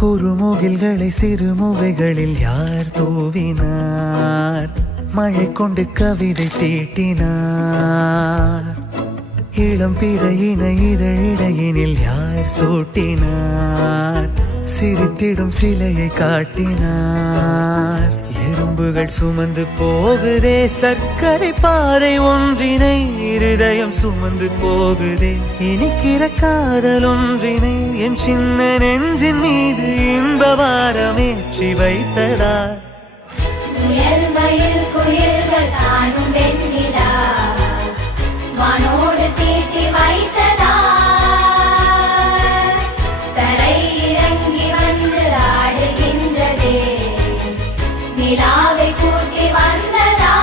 குறுமுகில்களை சிறுமுகைகளில் யார் தூவினார்? மழை கொண்டு கவிதை தீட்டினார். இளம் பிறையினை இதழிடையினில் யார் சூட்டினார்? சிரித்திடும் சிலையை காட்டினார். எறும்புகள் சுமந்து போகுதே சர்க்கரை பாறை ஒன்றினை, இருதயம் சுமந்து போகுதே இனிக்கிற காதல் ஒன்றினை. என் சின்ன நெஞ்சின் மீது இன்ப வாரமேற்றி வைத்ததார். வானோடு தீட்டி வைத்ததா, தரை இறங்கி வந்து ஆடுகின்றதே, நிலாவை கூட்டி வந்ததா.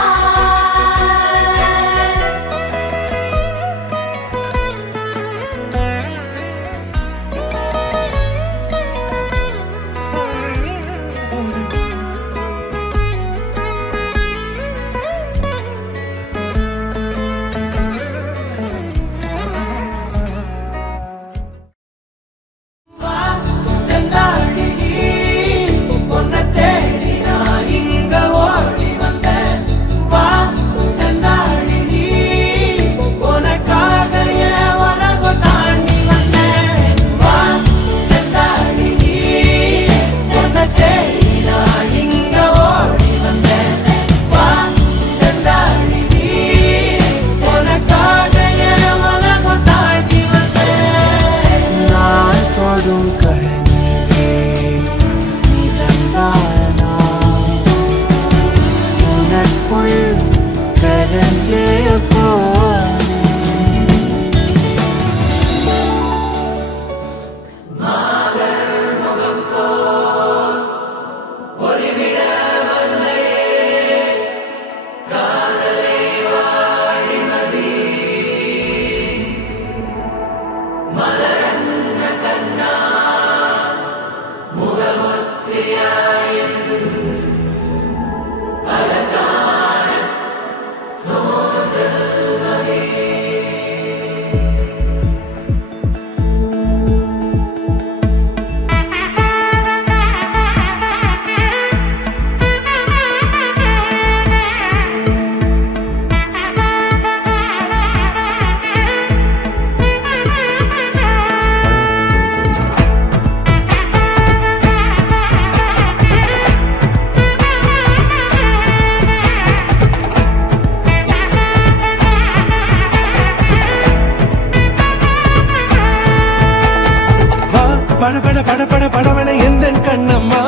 படவன எந்த கண்ணம்மா,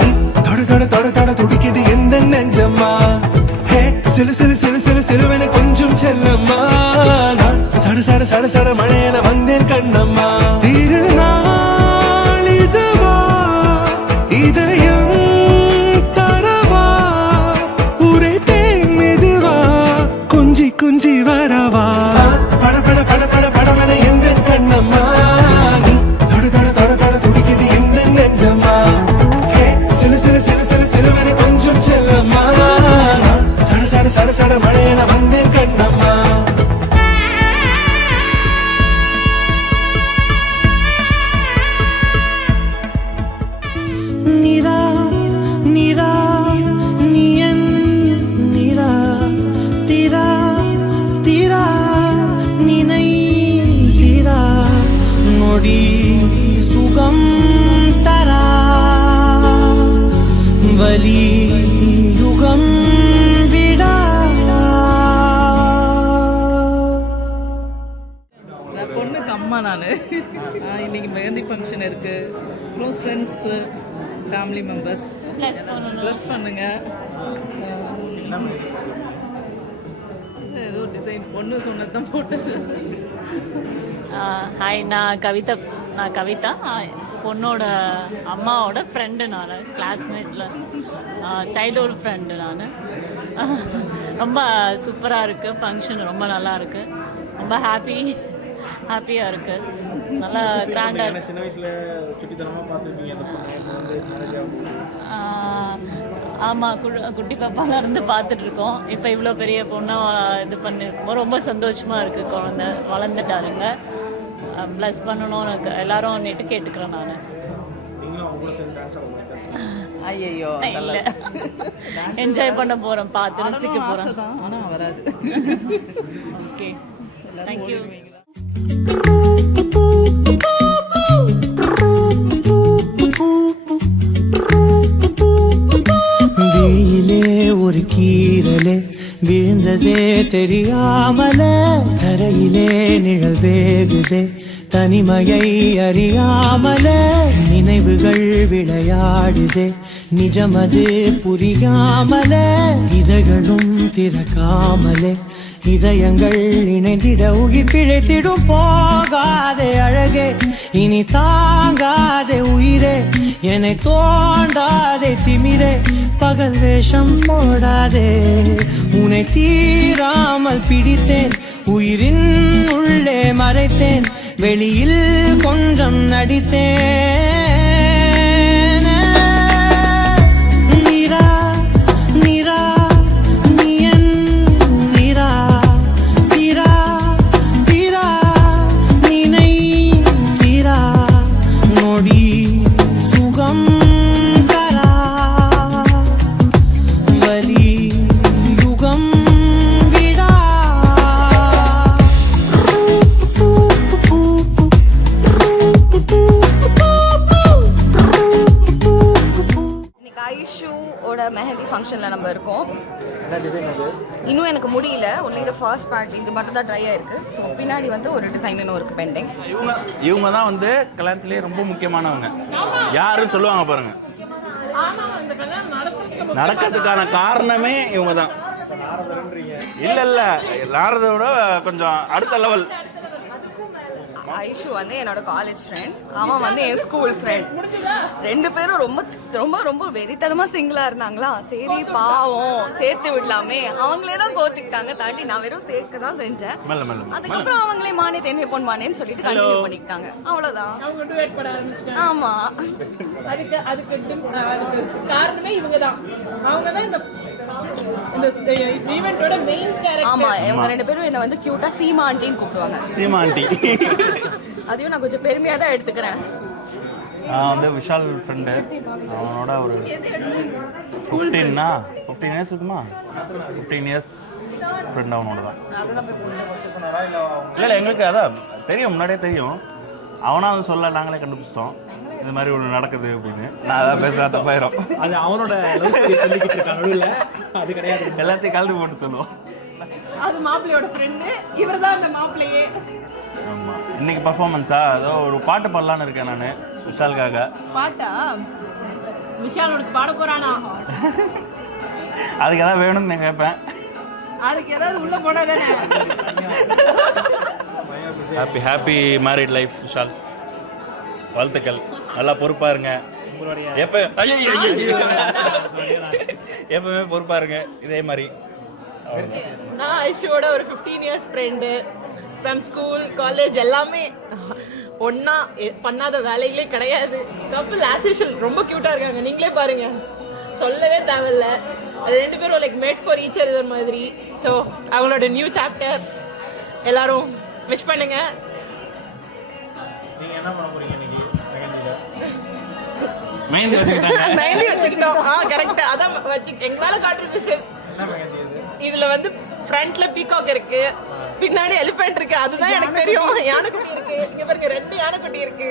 நீ தொட தொட தொட தொட துடிக்குது எந்த நெஞ்சம்மா. ஹே சிலு சிலு சிலு சிலு சிலுவென கொஞ்சம் செல்லம்மா, நான் சட சட சட சட மழையென வந்தேன் கண்ணம்மா. திருநாள் இதுவா இதயம் தரவா, உரைத்தேன் மெதுவா கொஞ்சி கொஞ்சி வரவா. பட பட பட பட படவன எந்த கண்ணம்மா, நீ தொட தொட தொட தொட துடிக்குது எந்த நெஞ்சம்மா. ஹே சிலு சிலு சிலு சிலு சிலுவென கொஞ்சம் செல்லம்மா, சட சட சட சட மழையென வந்தேன் கண்ணம்மா. நிரா நிரா நீயன் நிரா திரா திரா நினை திரா நொடி சுகம் தரா வலி யுகம் விடா. நான் பொண்ணுக்கு அம்மா. நான் இன்னைக்கு மெஹந்தி ஃபங்க்ஷன் இருக்குது. Close friends family members plus பண்ணுங்க. ஏதோ டிசைன் பொண்ணு சொன்னது தான் போட்டது. ஹாய், நான் கவிதா. பொண்ணோட அம்மாவோட ஃப்ரெண்டு. நான் கிளாஸ்மேட்டில் சைல்டுஹுட் ஃப்ரெண்டு. நான் ரொம்ப சூப்பராக இருக்குது ஃபங்க்ஷன், ரொம்ப நல்லா இருக்குது, ரொம்ப ஹாப்பியாக இருக்குது, நல்லா கிராண்டாக. சின்ன வயசில் சுட்டித்தனமாக பார்த்துருக்கீங்க. ஆமாம், குட்டி பாப்பாலாம் இருந்து பார்த்துட்ருக்கோம். இப்போ இவ்வளோ பெரிய பொண்ணாக இது பண்ணியிருக்கும்போது ரொம்ப சந்தோஷமாக இருக்குது. குழந்த வளர்ந்துட்டாருங்க. ப்ளஸ் பண்ணணும்னு எல்லோரும் கேட்டுக்கிறேன். நான் ஐயோ இல்லை என்ஜாய் பண்ண போகிறோம், பார்த்து ரசிக்க போகிறோம். தான் ஆனால் வராது. Okay, thank you. விழியிலே ஒரு கீரலே விழுந்ததே தெரியாமல, தரையிலே நிழல் வேகுதே தனிமையை அறியாமல, நினைவுகள் விளையாடுதே நிஜமது புரியாமல, இதழ்களும் திறக்காமலே இதயங்கள் இணைந்திட உயிர் பிழைத்திடும். போகாதே அழகே இனி தாங்காதே உயிரே, என்னை தோண்டாதே திமிரே, பகல் வேஷம் போடாதே, உன்னை தீராமல் பிடித்தேன், உயிரின் உள்ளே மறைத்தேன், வெளியில் கொஞ்சம் நடித்தேன். நிரா நிரா நீ என் நிரா, தீரா தீரா நினை தீரா, நொடி சுகம் தரா, வலி யுகம் விடா. இன்னைக்கு ஐஷுவோட மெஹந்தி ஃபங்க்ஷனில் நம்ம இருக்கோம். இன்னும் எனக்கு முடியல, ஒன்லி இந்த ஃபர்ஸ்ட் பார்ட் இது மட்டும் தான் ட்ரை ஆயிருக்கு. ஸோ பின்னாடி வந்து ஒரு டிசைன் இன்னும் இருக்கு பெண்டிங். இவங்க தான் வந்து கல்யாணத்திலே ரொம்ப முக்கியமானவங்க. யாருன்னு சொல்லுவாங்க பாருங்க. நடக்கிறதுக்கான காரணமே இவங்க தான். இல்ல நாரதோட கொஞ்சம் அடுத்த லெவல். ஐஷு வந்து என்னோட காலேஜ் ஃப்ரெண்ட், அவன் வந்து என் ஸ்கூல் ஃப்ரெண்ட். ரெண்டு பேரும் ரொம்ப ரொம்ப ரொம்ப வெறித்தனமாக சிங்கிளாக இருந்தாங்களா. சரி பாவம் சேர்த்து விடலாமே, அவங்களே தான் கோத்துக்கிட்டாங்க. தாண்டி நான் வெறும் சேர்க்க தான் செஞ்சேன். அதுக்கப்புறம் அவங்களே மானே தென்னை பொன்மானேன்னு சொல்லிட்டு கண்டினியூ பண்ணிக்கிட்டாங்க. அவ்வளோதான். ஆமா, அதுக்கு காரணமே இவங்க தான். அவங்க தான் இந்த ஈவென்ட்டோட மெயின் கேரக்டர். ஆமா, இவங்க ரெண்டு பேரும் என்ன வந்து கியூட்டா சீமா ஆண்டின்னு கூப்பிடுவாங்க. சீமா ஆண்டி. அதையும் நான் கொஞ்சம் பெருமையாக தான் எடுத்துக்கிறேன். நான் வந்து விஷால் ஃப்ரெண்டு. அவனோட ஒரு 15 இயர்ஸ் இருக்குமா, 15 இயர்ஸ் ஃப்ரெண்ட் அவனோட தான். இல்லை எங்களுக்கு அதான் தெரியும், முன்னாடியே தெரியும். அவனா வந்து சொல்ல நாங்களே கண்டுபிடிச்சிட்டோம் இந்த மாதிரி ஒன்று நடக்குது அப்படின்னு. நான் அதான் பேசுகிறேன், தப்பாயிரும். அது அவனோட சொல்லிக்கிட்டு இருக்காங்க, அது கிடையாது. எல்லாத்தையும் கலந்து போட்டு சொல்லுவோம். அது மாப்பிள்ளையோட ஃப்ரெண்டு, இவர் தான் அந்த மாப்பிள்ளையே. ஆமாம், இன்னைக்கு பர்ஃபார்மன்ஸா ஏதோ ஒரு பாட்டு பாடலான்னு இருக்கேன் நான் விஷாலுக்காக. பாட்டா? விஷால் உனக்கு பாட போறானா? அதுக்கு எதாவது வேணும்னு நான் கேட்பேன். அதுக்கு ஏதாவது உள்ள போனாதானே. ஹாப்பி மேரிட் லைஃப் விஷால், வாழ்த்துக்கள். நல்லா பொறுப்பா இருங்க. எப்பவுமே பொறுப்பா இருங்க இதே மாதிரி. நான் ஐஷுவோட ஒரு 15 years friend. From school college எல்லாமே ஒன்றா பண்ணாத வேலைகளே கிடையாது. கப்பிள் ஆஸ் யூஷுவல் ரொம்ப க்யூட்டாக இருக்காங்க. நீங்களே பாருங்க, சொல்லவே தேவையில்ல. அது ரெண்டு பேரும் like made for each other மாதிரி. ஸோ அவங்களோட நியூ சாப்டர் எல்லாரும் விஷ் பண்ணுங்க. நீங்க என்ன பண்ண போறீங்க இன்னைக்கு? மெஹந்தி வச்சுக்கிட்டோம். கரெக்ட், அதான் வச்சு எங்களால கான்ட்ரிபியூஷன். இதுல வந்து ஃப்ரண்ட்ல பீகாக் இருக்கு, பின்னாடி எலிஃபென்ட் இருக்கு. அதுதான் எனக்கு தெரியும். யானைக்குட்டி இருக்கு, இங்க பாருங்க 2 யானைக்குட்டி இருக்கு.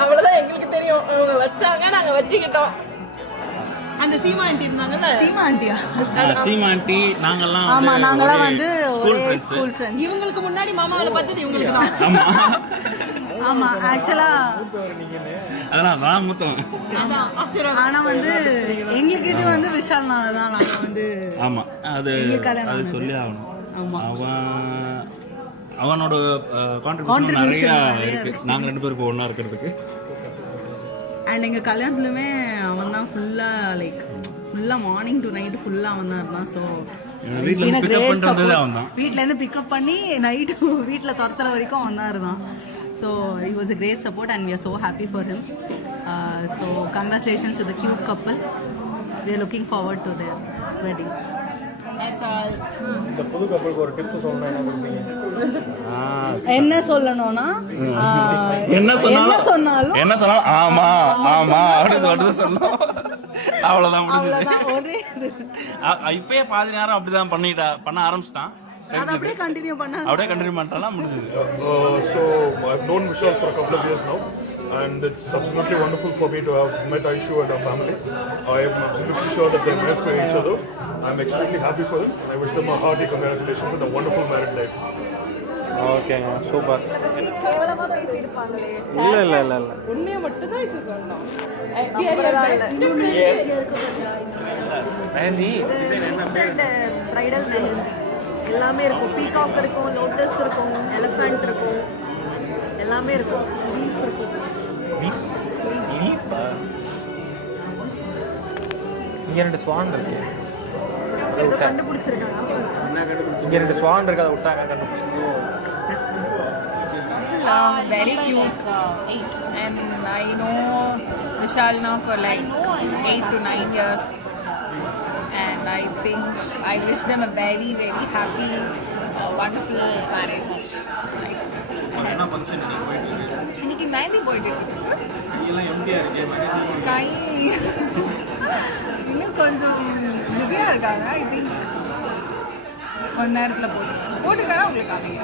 அவ்வளவுதான் எங்களுக்கு தெரியும். அவங்க வச்சாங்க, நாங்க வச்சுக்கிட்டோம். அந்த சீமா ஆண்டி இருந்தாங்கல்ல, சீமா ஆண்டியா? சீமா ஆண்டி நாங்கெல்லாம். ஆமா, நாங்கெல்லாம் வந்து ஒரே ஸ்கூல் ஃப்ரெண்ட்ஸ். இவங்களுக்கு முன்னாடி மாமாவளை பார்த்தது இவங்களுக்கு தான். ஆமா, ஆக்சுவலா அதெல்லாம் நான் மூத்தம். ஆனா வந்து எங்களுக்கு இது வந்து விஷால்னால தான் நாங்க வந்து. ஆமா, அது சொல்லி ஆகணும். அவனோட கான்ட்ரிபியூஷன் நிறைய இருக்கு. நாங்க 2 பேரும் இப்போ ஒண்ணா இருக்கிறதுக்கு. அண்ட் எங்கள் கல்யாணத்துலையுமே அவன் தான் ஃபுல்லாக லைக் ஃபுல்லாக மார்னிங் டு நைட்டு ஃபுல்லாக அவன் தான் இருந்தான். ஸோ வீட்டிலேருந்து பிக்கப் பண்ணி நைட்டு வீட்டில் துரத்துற வரைக்கும் அவன் தான் இருந்தான். So it was a great support and we are so happy for him. So congratulations to the cute couple. We are looking forward to their wedding. இந்த புது கப்பலுக்கு ஒரு டிப் சொல்லணும். என்ன சொல்லணும்னா என்ன சொன்னாலும் ஆமா ஆமா அப்படின்னு சொல்லணும். அவ்வளோதான் முடிஞ்சது. அவ்வளோதான் ஒரே இது. இப்பயே பாதி நேரம் அப்படிதான் பண்ண ஆரம்பிச்சிட்டான். அதை அப்படியே கண்டினியூ பண்ண அப்படியே கண்டினியூ பண்ணிட்டாலாம் முடிஞ்சது. So I've known Vishal for a couple of years now, and it's absolutely wonderful for me to have met Aishu and her family. I am absolutely sure that they're meant for each other. I'm extremely happy for them. I wish them a hearty congratulations and a wonderful married life. ஓகேங்க, super. கேவலமா பேசியிருப்பாங்களே. இல்லை இல்லை இல்லை இல்லை உண்மையை மட்டும் தான் சொல்லணும். மெஹந்தி பிரைடல் மெஹந்தி எல்லாமே இருக்கும். பீகாக் இருக்கும், லோட்டஸ் இருக்கும், எலிஃபண்ட் இருக்கும், எல்லாமே இருக்கும். லீஃப் இருக்கும். இங்கே 2 ஸ்வான் இருக்கு. இதை கண்டுபிடிச்சிருக்காங்க. இங்கே 2 ஸ்வான் இருக்கு, அதை விட்டாங்க கண்டுபிடிச்சிருக்கோம். Very cute. And I know Vishal now for like 8 to 9 years. And I think I wish them a very, very happy, wonderful marriage life. இன்னைக்கு மெஹந்தி போயிட்டு இருக்கு. கை இன்னும் கொஞ்சம் பிஸியாக இருக்காங்க. ஐ திங்க் கொஞ்ச நேரத்தில் போட்டுட்டா உங்களுக்கு காமிங்க.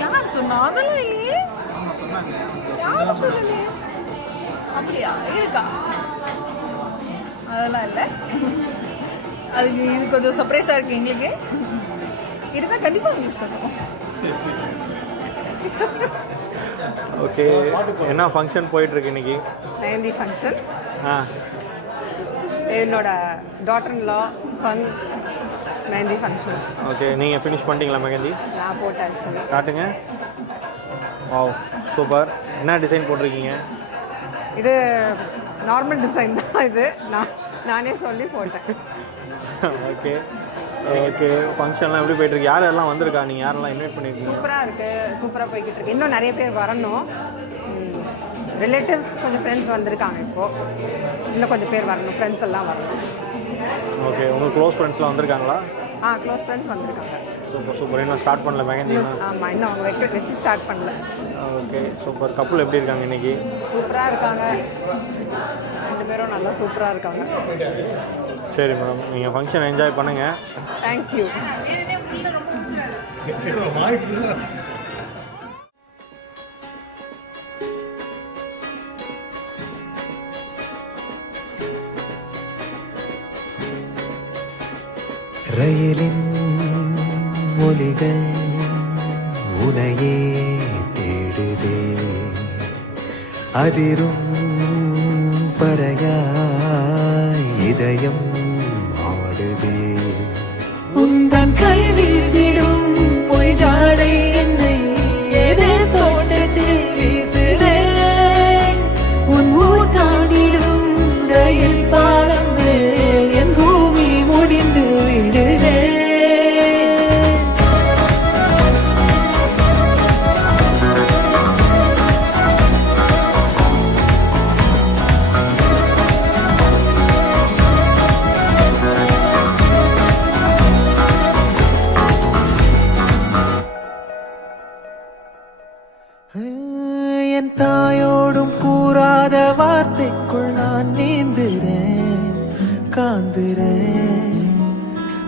யார் சொன்னா? அதெல்லாம் இல்லையே. யாரும் சொல்லலையே. அப்படியா இருக்கா? அதெல்லாம் இல்லை. அது இது கொஞ்சம் சர்ப்ரைஸாக இருக்குது எங்களுக்கு. இருந்தால் கண்டிப்பாக உங்களுக்கு சொல்லுவோம். ஓகே, என்ன ஃபங்க்ஷன் போயிட்டுருக்கு இன்னைக்கு? மெஹந்தி ஃபங்க்ஷன். ஆ, என்னோட daughter in law son mehndi function. Okay, நீங்கள் ஃபினிஷ் பண்ணிட்டீங்களா மெஹந்தி? நான் போட்டாச்சு. காட்டுங்க. Wow, super. என்ன டிசைன் போட்டிருக்கீங்க? இது நார்மல் டிசைன் தான். இது நானே சொல்லி போட்டேன். ஓகே ஓகே, ஃபங்க்ஷன்லாம் எப்படி போயிட்டுருக்கு? யாரெல்லாம் வந்திருக்கா? நீங்கள் யாரெல்லாம் இன்வைட் பண்ணியிருக்கீங்க? சூப்பராக இருக்குது, சூப்பராக போய்கிட்டு இருக்கு. இன்னும் நிறைய பேர் வரணும். ரிலேட்டிவ்ஸ் கொஞ்சம் ஃப்ரெண்ட்ஸ் வந்திருக்காங்க. இப்போது இன்னும் கொஞ்சம் பேர் வரணும், ஃப்ரெண்ட்ஸ் எல்லாம் வரணும். ஓகே, உங்கள் க்ளோஸ் ஃப்ரெண்ட்ஸ்லாம் வந்திருக்காங்களா? க்ளோஸ் ஃப்ரெண்ட்ஸ் வந்திருக்காங்க. Super super. இன்னும் ஸ்டார்ட் பண்ணல மெஹந்தி? ஆமாம், இன்னும் அவங்க வச்சு ஸ்டார்ட் பண்ணல. Okay, super. கப்புள் எப்படி இருக்காங்க இன்னைக்கு? சூப்பராக இருக்காங்க. 2 பேரும் நல்லா சூப்பராக இருக்காங்க. சரி மேடம், நீங்கள் ஃபங்க்ஷன் என்ஜாய் பண்ணுங்கள். தேங்க்யூ. ரயிலின் ஒலிகள் உனையே தேடுதே, அதிரும் பறையாய் இதயம் ஆடுதே. உந்தன் கை வீசிடும் பொய் ஜாடை என்னை ஏதே தோட்டத்தில் வீசுதே. உன் ஊர் தாண்டிடும் ரயில் பாலம் மேல் என் பூமி முடிந்து விடுதே. என் தாயோடும் கூறாத வார்த்தைக்குள் நான் நீந்துறேன், காந்துறேன்.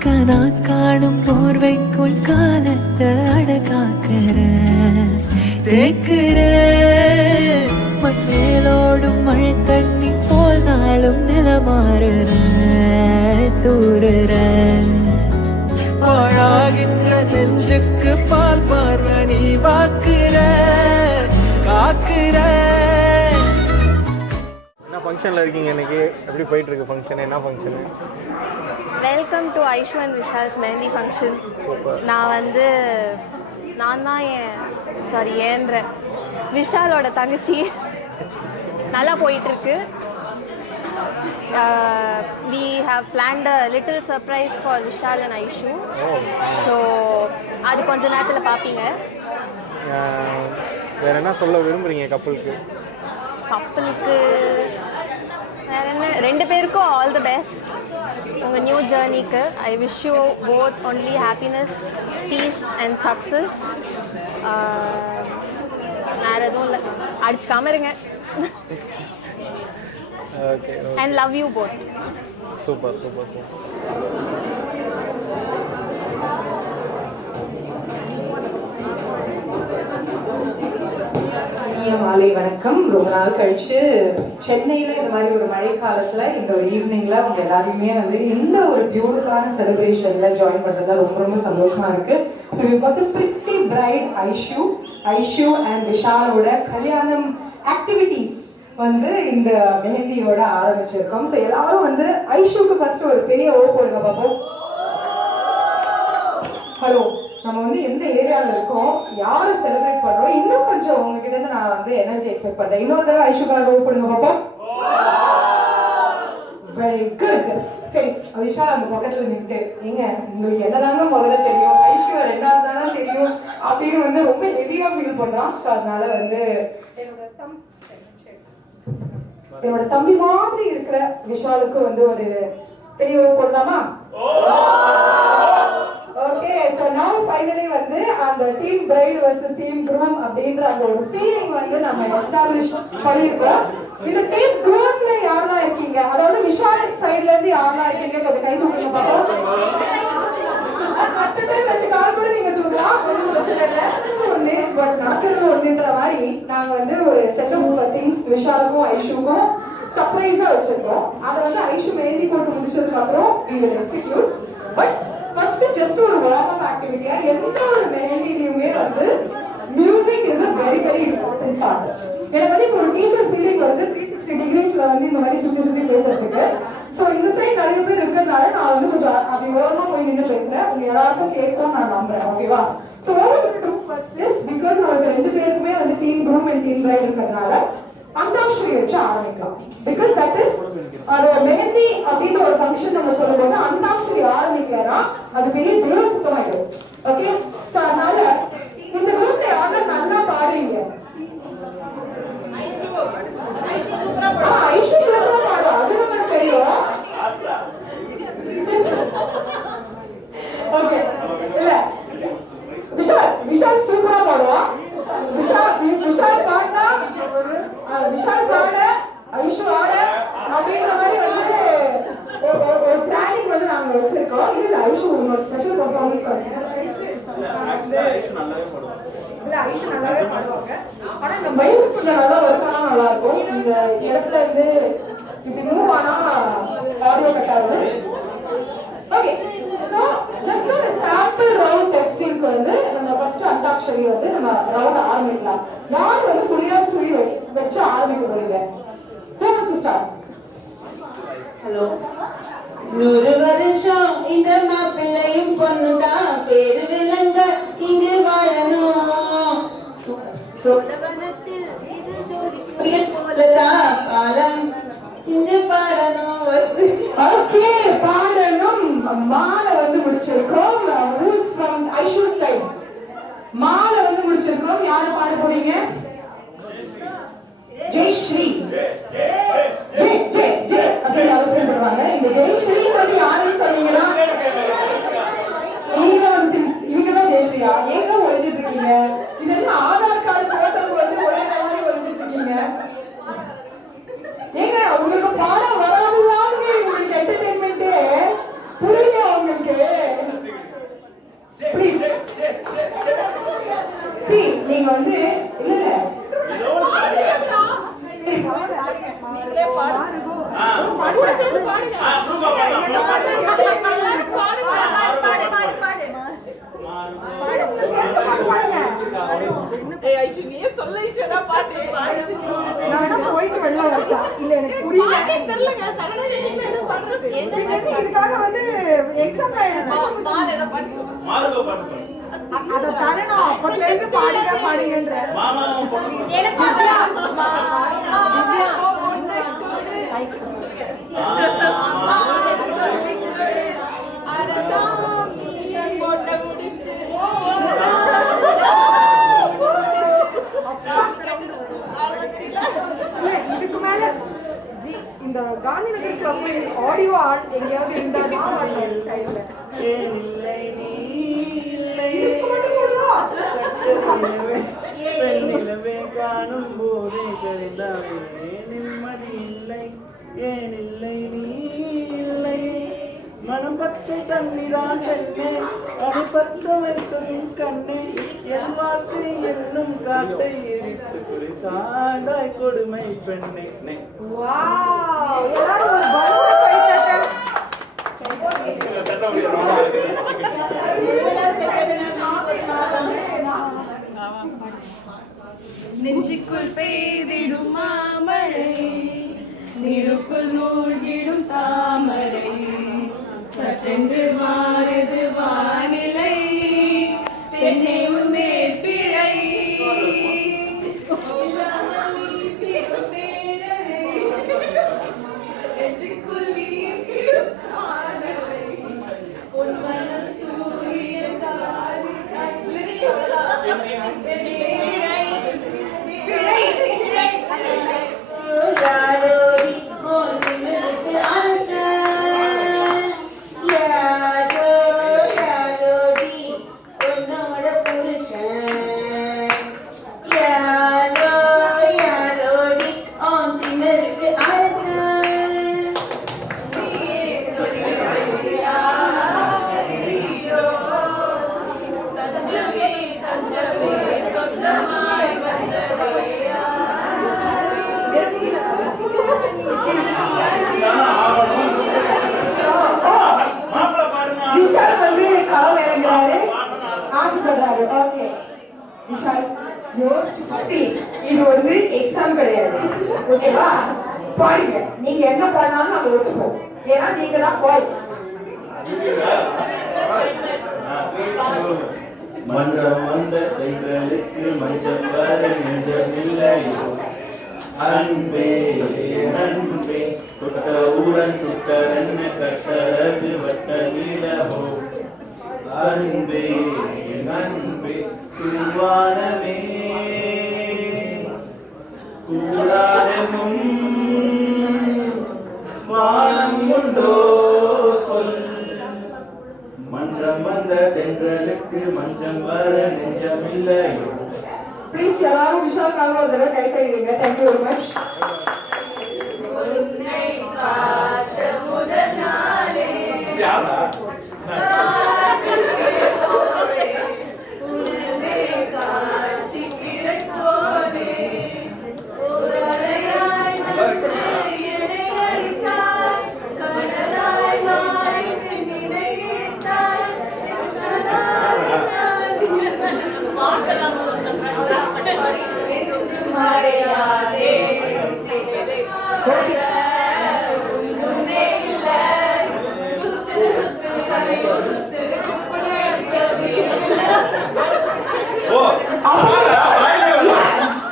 கனா காணும் போர்வைக்குள் காலத்தை அடக்காக்கிற தேக்குற. மண்ணேலோடும் மழை தண்ணி போல் நாளும் நிலமாறுற தூறுற. பாழாகின்ற நெஞ்சுக்கு பால் பார்வை நீ வாக்குற காக்குற. என்ன ஃபங்க்ஷனில் இருக்கீங்க இன்னைக்கு? எப்படி போயிட்டுருக்கு ஃபங்க்ஷன்? என்ன function? Welcome to Aishu and Vishal's mehndi function. நான் தான் ஏன்றேன் விஷாலோட தங்கச்சி. நல்லா போயிட்டுருக்கு. We have planned a little surprise for Vishal and Aishu. So அது கொஞ்ச நேரத்தில் பார்ப்பீங்க. வேற என்ன சொல்ல விரும்புறீங்க கப்பலுக்கு? வேற என்ன, 2 பேருக்கும் ஆல் தி பெஸ்ட் உங்கள் நியூ ஜேர்னிக்கு. I wish you both only happiness, peace and success. வேறு எதுவும் இல்லை, அடிச்சுக்காம இருங்க. Okay and love you both. Super super super. மாலை வணக்கம். ரொம்ப நாள் கழிச்சு சென்னையில் இந்த மாதிரி ஒரு மழை காலத்தில் இந்த ஒரு ஈவினிங்கில் அவங்க எல்லாருமே வந்து இந்த ஒரு பியூட்டிஃபுல்லான செலிப்ரேஷனில் ஜாயின் பண்ணுறதா ரொம்ப ரொம்ப சந்தோஷமாக இருக்குது. ஸோ இப்போ பார்த்து பிரிட்டி பிரைட் ஐஷு அண்ட் விஷாலோட கல்யாணம் ஆக்டிவிட்டீஸ் வந்து இந்த மெஹந்தியோட ஆரம்பிச்சிருக்கோம். ஸோ எல்லாரும் வந்து ஐஷுக்கு ஃபர்ஸ்ட் ஒரு பெரிய ஓ போடுங்க பார்ப்போம். ஹலோ, நம்ம வந்து எந்த ஏரியாவில் இருக்கோம், யாரை செலிப்ரேட் பண்ணுறோம், இன்னும் கொஞ்சம் உங்ககிட்ட இருந்து நான் வந்து எனர்ஜி எக்ஸ்பெக்ட் பண்ணுறேன். இன்னொரு தடவை ஐஷுக்காக ஓ போடுங்க பார்ப்போம். Very good. சரி, விஷால் அந்த பக்கத்தில் நின்றுட்டு, ஏங்க உங்களுக்கு என்னதாங்க முதல்ல தெரியும், ஐஷுவை ரெண்டாவது தான் தெரியும் அப்படின்னு வந்து ரொம்ப ஹெவியாக ஃபீல் பண்ணுறான். ஸோ அதனால வந்து என்னோட தம்பி மாதிரி இருக்கிற விஷாலுக்கு வந்து ஒரு பெரிய ஓ போடலாமா? ஓகே, சோ நவ ஃபைனலி வந்து அந்த team bride versus team groom அப்படின்ற அந்த ஒரு ஃபீலிங் வந்து நம்ம எஸ்டாப்லிஷ் பண்ணிருக்கோம். இந்த டீம் க்ரூம்ல யாரெல்லாம் இருக்கீங்க, அதாவது விஷால் சைடுல இருந்து யாரெல்லாம் இருக்கீங்க கொஞ்சம் கை தூக்குங்க பாப்போம். அட் டைம் ரெண்டு கால் கூட நீங்க தூக்கலாம், ஒன்றும் பிரச்சனை இல்லை. ஒன்று பட் நடக்கிறது ஒன்றுன்ற மாதிரி நாங்க வந்து ஒரு செட் ஆஃப் திங்ஸ் விஷாலுக்கும் ஐஷுக்கும் சர்ப்ரைஸா வச்சிருக்கோம். அதை வந்து ஐஷு மெஹந்தி போட்டு முடிச்சதுக்கு அப்புறம் we will execute. But first just ஒரு வார்ம் அப் ஆக்டிவிட்டியா எந்த ஒரு மெஹந்திலையுமே வந்து music is a very very important part. எனக்கு வந்து இப்போ ஒரு டீச்சர் ஃபீலிங் வந்து 360 டிகிரிஸ்ல வந்து இந்த மாதிரி சுத்தி சுத்தி பேசுறதுக்கு. ஸோ இந்த சைட் நிறைய பேர் இருக்கிறதுனால நான் வந்து கொஞ்சம் அப்படி ஓரமா போய் நின்று பேசுறேன். உங்க எல்லாருக்கும் கேட்கும் நான் நம்புறேன். ஓகேவா? ஸோ பிகாஸ் நமக்கு ரெண்டு பேருக்குமே வந்து team groom and team bride இருக்கிறதுனால அந்தாக்ஷரி வச்சு ஆரம்பிக்கலாம். பிகாஸ் தட் இஸ் மெஹந்தி அப்படின்னு ஒரு ஃபங்க்ஷன் நம்ம சொல்லும்போது அந்தாக்ஷரி ஆரம்பிக்கலன்னா அது பெரிய தேவத்துவமாயிடும். ஓகே, ஸோ அதனால இந்த குரூப்ல யாரும் நல்லா பாடுவீங்க. ஐஷு சூப்பரா பாடும், அது நமக்கு தெரியும். ஓகே, இல்ல விஷால் சூப்பரா பாடுவான். விஷால் பாடினா விஷால் பாட ஐஷு ஆட அப்படிங்கிற மாதிரி வந்து ஒரு பிளானிங் வந்து நாங்க வச்சிருக்கோம். இது ஐஷு ஒரு ஸ்பெஷல் பர்ஃபார்மன்ஸ் இல்ல, ஐஷு நல்லாவே பாடுவாங்க. ஆனா இந்த மைக் கொஞ்சம் நல்லா ஒர்க்கானா நல்லா இருக்கும். இந்த இடத்துல இருந்து இப்படி மூவ் ஆனா ஆடியோ கட் ஆகுது. ஓகே, சோ ஜஸ்ட் ஒரு சாம்பிள் ரவுண்ட் டெஸ்டிங்க்கு வந்து நம்ம ஃபர்ஸ்ட் அந்தாக்ஷரி வந்து நம்ம ரவுண்ட் ஆரம்பிக்கலாம். யார் வந்து குடியார் சுழி வச்சு ஆரம்பிக்க போறீங்க? ஹலோ, 100 வருஷம் இந்த மாப்பிள்ளையும் பொண்ணுதான் பேரு விளங்க இங்கு வாழணும். சோழவனத்தில் இது ஜோடி போலதான் பாலம் இங்கு பாடணும். ஓகே, பாடணும். மாலை வந்து முடிச்சிருக்கோம். Rules from Aishu side. மாலை வந்து முடிச்சிருக்கோம். யாரு பாட போறீங்க? ஜெயஸ்ரீ. ஜெய் ஜெய் ஜெய் அப்படின்னு யாரும் ஃபீல் பண்ணுவாங்க. இந்த ஜெயஸ்ரீ வந்து யாருன்னு சொன்னீங்கன்னா நீங்க வந்து இவங்க தான் ஜெயஸ்ரீயா? ஏங்க ஒழிஞ்சிட்டு இருக்கீங்க? இது என்ன ஆதார் கார்டு போட்டோக்கு வந்து ஒரே மாதிரி ஒழிஞ்சிட்டு இருக்கீங்க? ஏங்க உங்களுக்கு பாடம் வராதுதாங்க உங்களுக்கு என்டர்டெயின்மெண்ட்டே புரியுங்க உங்களுக்கு. ப்ளீஸ் சி, நீங்க வந்து இல்ல போயிட்டு வெளில வரட்டா? இல்ல எனக்கு புரியல. இதுக்காக வந்து எக்ஸாம் அதை தரணும். அப்பட்ல இருந்து பாடுங்க பாடுங்கன்ற இதுக்கு மேல ஜி இந்த காந்தி நகர் கிளப்பின் ஆடியோ ஆர்ட் எங்கேயாவது இருந்தா சைட்ல காணும் போதே நிம்மதி இல்லை ஏன் இல்லை நீ இல்லை மனம் பச்சை தண்ணிதான் பெண்ணே அதை பத்த வைத்ததும் கண்ணே என் வாழ்க்கை என்னும் காட்டை எரித்து குடித்தாய் கொடுமை பெண்ணே. வாவ், எல்லாரும் ஒரு பலூன் கைத்தட்டல். நெஞ்சுக்குள் பெய்திடும் மாமழை நீருக்குள் மூழ்கிடும் தாமரை சற்றென்று மாறுது வானிலை பெண்ணே உன் மேற்பிழை நெஞ்சுக்குள் நீர்க்கிடும் காதலை உன் மனம் சூரியன் விஷால் வந்து கால் இறங்குறாரு, ஆசைப்படுறாரு. ஓகே விஷால், இது வந்து எக்ஸாம் கிடையாது, ஓகேவா? பாருங்க, நீங்க என்ன பண்ணாலும் நாங்க ஒத்துப்போம், ஏன்னா நீங்க தான் பாய். மன்றம் வந்த கைகளுக்கு மஞ்சள் வர நெஞ்சமில்லை அன்பே அன்பே தொட்டவுடன் சுட்டரன்ன கட்டழகு வட்ட நீளமோ அன்பே அன்பே தூவானமே கூடாதென்னும் வானம் உண்டோ சொல் மன்றம் வந்த தென்றலுக்கு மஞ்சள் வர நெஞ்சமில்லையோ. ப்ளீஸ் எல்லாரும் விஷாலுக்காக ஒரு தடவை கை தட்டிடுங்க. Thank you very much.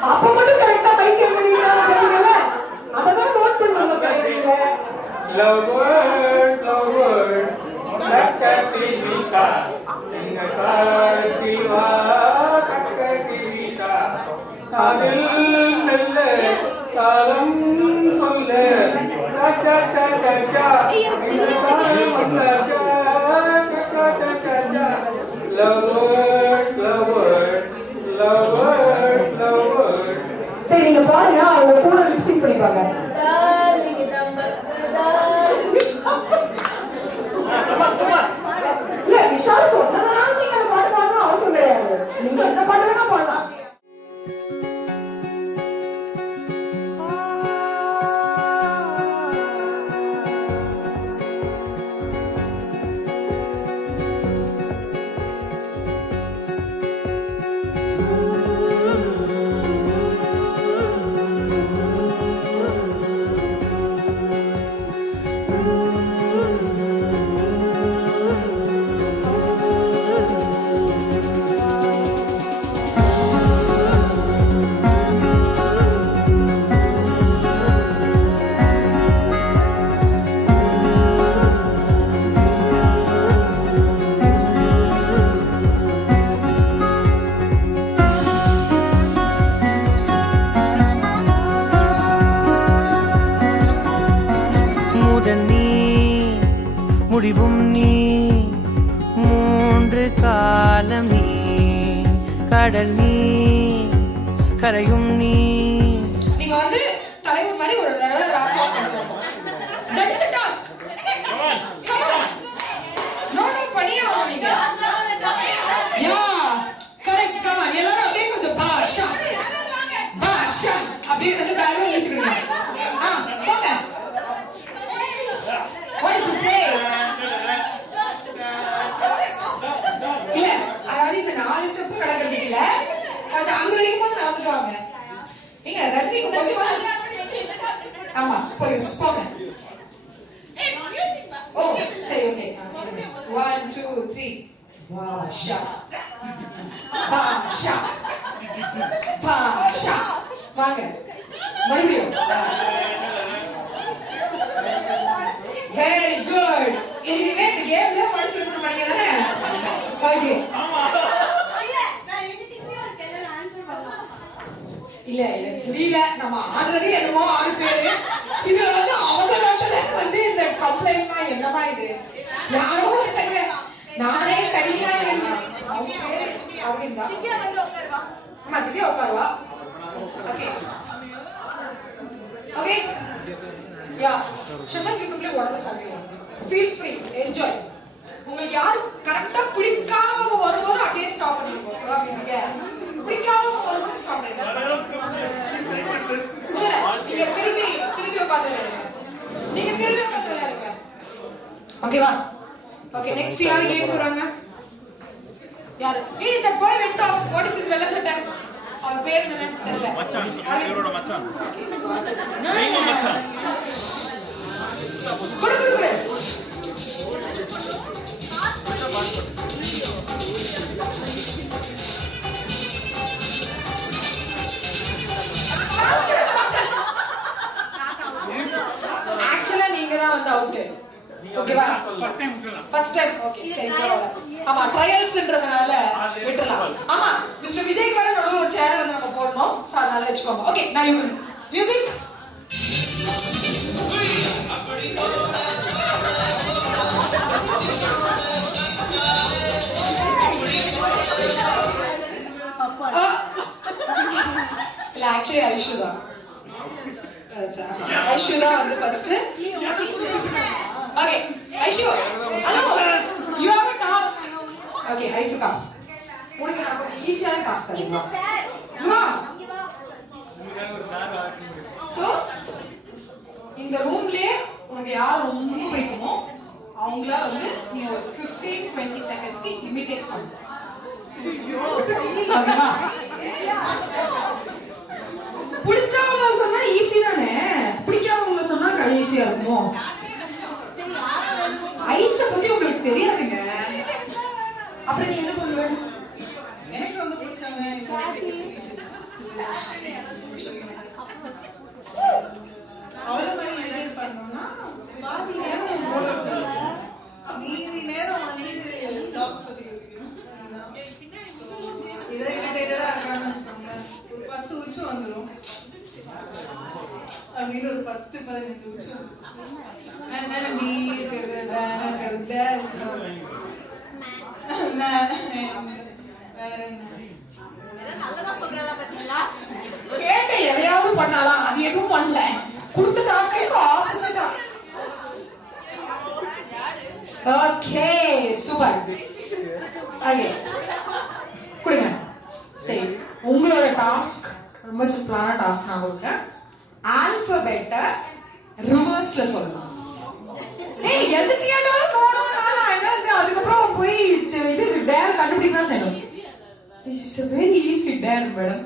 அப்ப மட்டும் கரெக்டா பைக் எடுக்கிறீங்களா? அததான் நோட் பண்ணுங்க. Lovers, lovers, Kakatilika, Inakatilva, Kakatilika, Kadil nelle, Kalam solle, Cha cha cha cha, Inakatilva, Cha cha cha cha, lovers, lovers, lovers, lovers. சரி, நீங்க பாருங்க, அவங்க கூட லிப்சிங் பண்ணிப்பாங்க. இல்ல, விஷால் சொன்னதனால நீங்க அந்த பாட்டு பாடணும் அவசியம் கிடையாது. நீங்க என்ன பாட்டு வேணா பாடலாம். முடிவும் நீ மூன்று காலம் நீ கடல் நீ கரையும் நீ. நீங்க வந்து தலைவர் மாதிரி ஒரு தடவை ராப்பா பண்ணுங்க. ஓ சரி ஓகே 1 2 3 பாஷா பாஷா பாஷா வாங்க மறுபடியும் வெரி குட் இனிமே இந்த கேம்ல பார்ட்டிசிபேட் பண்ண மாட்டீங்க தானே ஓகே இல்ல எனக்கு புரியல நம்ம ஆடுறதே என்னமோ 6 பேரு இது வந்து அவங்க நாட்டுல வந்து இந்த கம்ப்ளைண்ட்னா என்னமா இது யாரோ ஒருத்தங்க நானே தனியா அவங்க பேரு அரவிந்தா ஆமா திவ்யா உட்காருவா okay okay yeah Shashank you can play whatever song you want feel free enjoy உங்களுக்கு யார் கரெக்டா பிடிக்காம வரும்போது அப்படியே ஸ்டாப் பண்ணிடுங்க ஓகேவா பேசுங்க பிடிக்காம வரும்போது ஸ்டாப் பண்ணிடுங்க இல்ல நீங்க திருப்பி உட்கார்ந்து விளையாடுங்க நீங்க திருப்பி உட்கார்ந்து விளையாடுங்க ஓகேவா ஓகே நெக்ஸ்ட் யார் கேம் போறாங்க யார் ஏய் the boy went off what is his வெள்ள சட்டை அவர் பேர் என்னன்னு தெரியல மச்சான் இவரோட மச்சான் நீங்க மச்சான் குடு ஆக்சுவலா நீங்க தான் வந்து அவுட் ஓகேவா ஃபர்ஸ்ட் டைம் ஓகே சரி பரவாயில்லை ஆமா ட்ரையல்ஸ்ன்றதுனால விட்டுறலாம் ஆமா மிஸ்டர் விஜய்க்கு வர நடுவுல ஒரு சேர் வந்து நம்ம போடணும் சோ அதனால வெச்சுக்கோங்க okay now you can music இல்ல ஆக்சுவலி ஐஷு தான் வந்து first okay Aishu hello you have a task okay ஐசுகா உனக்கு நான் ஈஸியான டாஸ்க் தரேன் வா சோ இந்த ரூம்லயே உனக்கு யார் ரொம்ப பிடிக்குமோ அவங்கள வந்து நீ ஒரு 15-20 செகண்ட்ஸ்க்கு இமிடேட் பண்ணு ஓகேவா பிடிச்சவங்க சொன்னா ஈஸி தானே பிடிக்காதவங்க சொன்னா ஈஸியா இருக்குமோ ஐஸ பத்தி உங்களுக்கு தெரியாதுங்க அப்புறம் நீ என்ன பண்ணுவ எனக்கு ரொம்ப பிடிச்சவங்க அவ்வளோ மாதிரி எடிட் பண்ணோம்னா பாதி நேரம் மீதி நேரம் வந்து டாக்ஸ் பத்தி யோசிக்கணும் இதே இரிட்டேட்டடா இருக்கான்னு வச்சுக்கோங்களேன் ஒரு 10 உச்சு வந்துடும் அப்படின்னு ஒரு 10-15 உச்சு and then me கேட்ட எதையாவது பண்ணலாம் அது எதுவும் பண்ணல கொடுத்த டாஸ்க்கு ஆப்போசிட்டா ஓகே சூப்பர் ஓகே கொடுங்க சரி உங்களோட டாஸ்க் ரொம்ப சிம்பிளான டாஸ்க் நான் கொடுங்க ஆல்பபெட்டை ரிவர்ஸ்ல சொல்லணும் ஏய் எதுக்கு ஏதாவது போனோம்னா என்ன அதுக்கப்புறம் போய் இது டேர் கண்டுபிடிக்க தான் செய்யணும் it's a very easy dare madam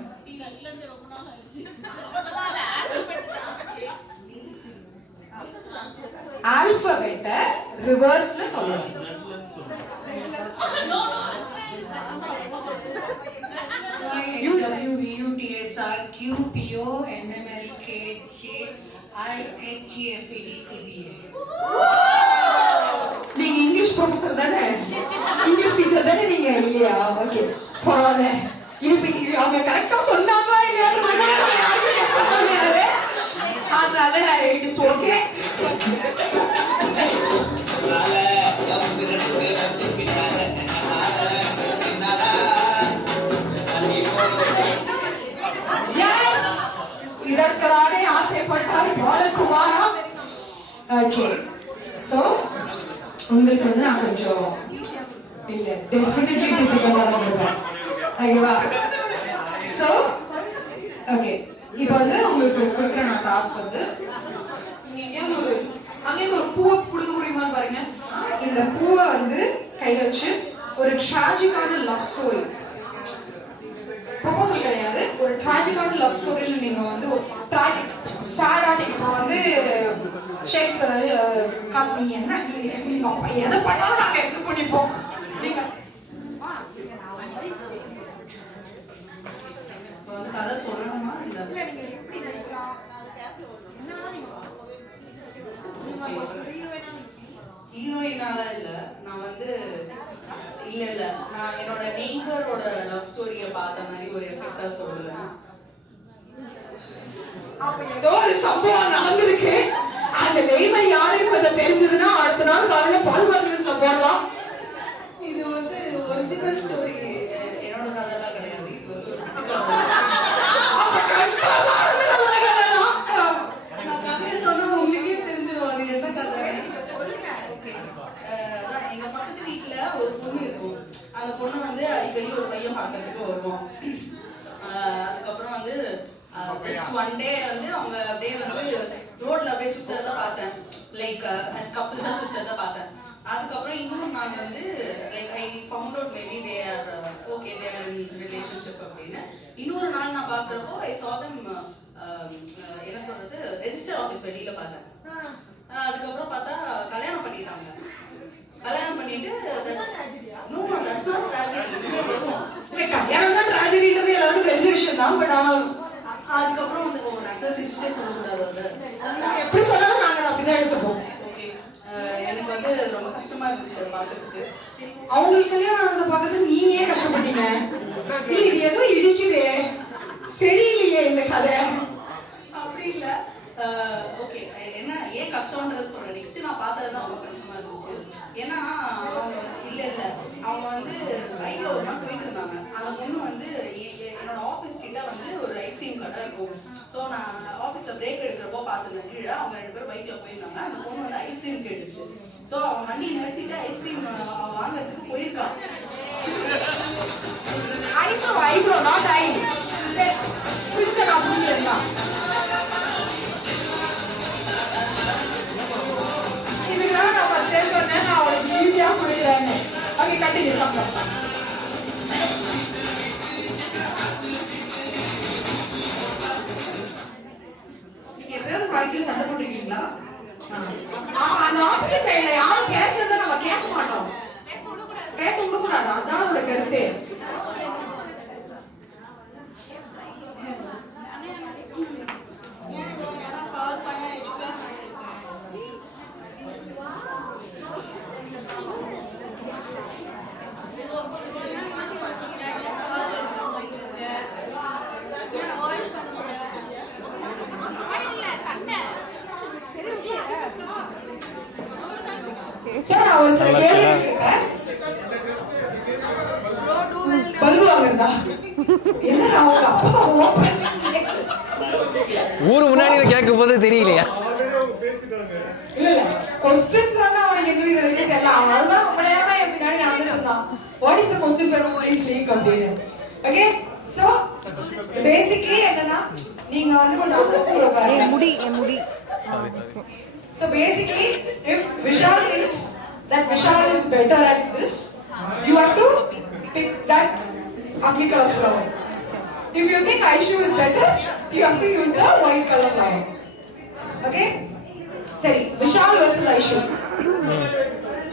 ஆல்பபெட்டை ரிவர்ஸ்ல சொல்லணும் நீங்க இங்கிலீஷ் ப்ரொஃபசர் தானே இங்கிலீஷ் டீச்சர் தானே நீங்க இல்லையா ஓகே பரவாயில்ல இது அவங்க கரெக்டா சொன்னாங்களா இல்லையா யாருமே சொல்ல முடியாது அதனால இட் இஸ் ஓகே இதற்காக ஆசைப்பட்டால் பாலகுமாரா ஓகே சோ உங்களுக்கு வந்து நான் கொஞ்சம் இல்ல டெஃபினெட்லி டிஃபிகல்ட்டா தான் கொடுப்பேன் ஓகேவா சோ ஓகே இப்போ வந்து உங்களுக்கு கொடுக்குற நான் டாஸ்க் வந்து நீங்க அங்கேருந்து ஒரு பூவை பிடுங்க முடியுமான்னு பாருங்க இந்த பூவை வந்து கையில வச்சு ஒரு ட்ராஜிக்கான லவ் ஸ்டோரி ப்ரொபோசல் கிடையாது ஒரு ட்ராஜிக்கான லவ் ஸ்டோரியில் நீங்க வந்து ஒரு ட்ராஜிக் சேடான இப்போ வந்து ஷேக்ஸ்பியர் நீங்க என்ன நீங்க எதை பண்ணாலும் நாங்க எக்ஸப்ட் பண்ணிப்போம். நீங்க கதை சொல்லணுமா இல்ல நீங்க எப்படி நடிக்கலாம் ஹீரோயினால இல்ல நான் வந்து இல்ல நான் என்னோட நெய்பரோட லவ் ஸ்டோரிய பார்த்த மாதிரி ஒரு எஃபெக்டா சொல்றேன். அப்ப ஏதோ ஒரு சம்பவம் நடந்திருக்கு. அந்த நெய்பர் யாருன்னு கொஞ்சம் தெரிஞ்சதுன்னா அடுத்த நாள் காலையில பால்மார் நியூஸ்ல போடலாம். இது வந்து ஒரிஜினல் ஸ்டோரி, என்னோட கதைலாம் கிடையாது. இது வந்து அப்ப கன்ஃபார்மா நான் கதையை சொன்னா உங்களுக்கே தெரிஞ்சிடும் அது என்ன கதை. எங்க பக்கத்து வீட்டுல ஒரு பொண்ணு இருக்கும். அந்த பொண்ணு வந்து அடிக்கடி ஒரு பையன் பார்க்கறதுக்கு வருவோம். அதுக்கப்புறம் வந்து ஜஸ்ட் ஒன் டே வந்து அவங்க அப்படியே வந்து ரோட்ல அப்படியே சுத்தறத பார்த்தேன். லைக் கப்பிள்ஸா சுத்தறத பார்த்தேன். அதுக்கப்புறம் இன்னொரு நாள் வந்து like I found out maybe they are okay they are in relationship அப்படின்னு. இன்னொரு நாள் நான் பார்க்குறப்போ ஐ சா தெம் என்ன சொல்றது ரெஜிஸ்டர் ஆஃபீஸ் வெளியில பார்த்தேன். அதுக்கப்புறம் பார்த்தா கல்யாணம் பண்ணிட்டாங்க. கல்யாணம் பண்ணிட்டு கல்யாணம் தான் ட்ராஜடின்றது எல்லாருக்கும் தெரிஞ்ச விஷயம் தான். பட் ஆனால் அதுக்கப்புறம் வந்து சிரிச்சுட்டே சொல்லக்கூடாது. எப்படி சொன்னாலும் நாங்கள் அப்படிதான் எடுத்துப்போம். ஓகே எனக்கு வந்து ரொம்ப கஷ்டமா இருந்துச்சு அதை பார்க்கறதுக்கு. அவங்களுக்கு கல்யாணம் ஆனதை பார்க்கறதுக்கு நீங்க ஏன் கஷ்டப்பட்டீங்க? இல்லை இது ஏதோ இடிக்குதே சரியில்லையே இந்த கதை அப்படி இல்லை. ஓகே என்ன ஏன் கஷ்டம்ன்றது சொல்றேன். நெக்ஸ்ட் நான் பார்த்ததுதான் ரொம்ப கஷ்டமா இருந்துச்சு. ஏன்னா அவங்க இல்லை அவங்க வந்து பைக்ல ஒரு நாள் போயிட்டு இருந்தாங்க. அந்த பொண்ணு வந்து என்னோட ஆஃபீஸ் கிட்ட வந்து ஒரு ஐஸ்கிரீம் கடை இருக்கும். ஸோ நான் ஆஃபீஸில் பிரேக் எடுக்கிறப்போ பார்த்துருந்தேன் கீழே அவங்க 2 பேரும் பைக்கில் போயிருந்தாங்க. அந்த பொண்ணு வந்து ஐஸ்கிரீம் கேட்டுச்சு. ஸோ அவன் வண்டி நிறுத்திட்டு ஐஸ்கிரீம் வாங்குறதுக்கு போயிருக்கான். ஐஸ்ரோ நாட் ஐ நான் புரிஞ்சிருந்தான். இதுதான் நான் ஃபர்ஸ்டே சொன்னேன் நான் அவளுக்கு ஈஸியாக புரியலன்னு. ஓகே கண்டினியூ பண்ணலாம். நீங்க எப்பயாவது வாழ்க்கையில் சண்டை போட்டிருக்கீங்களா? அந்த ஆப்போசிட் சைடுல யாரும் பேசுறத நம்ம கேட்க மாட்டோம். பேச விடக்கூடாது. அதான் அவரோட கருத்து. ஒரு சில கேள்வி பல்பு வாங்குறதா என்ன அவங்க அப்பா ஊரு முன்னாடி கேட்கும் போது தெரியலையா? இல்ல क्वेश्चंस வந்து அவனுக்கு என்ன இது வரைக்கும் தெரியல. அவன் தான் ரொம்ப நேரமா என் பின்னாடி நடந்துட்டு இருந்தான். What is the question for please league அப்படின்னு. ஓகே சோ பேசிக்கலி என்னன்னா நீங்க வந்து கொஞ்சம் முடி so basically if Vishal thinks that Vishal is better at this, you have to pick that ugly color flower. If you think Aishu is better, you have to use the white color flower. Okay? Sorry, Vishal versus Aishu.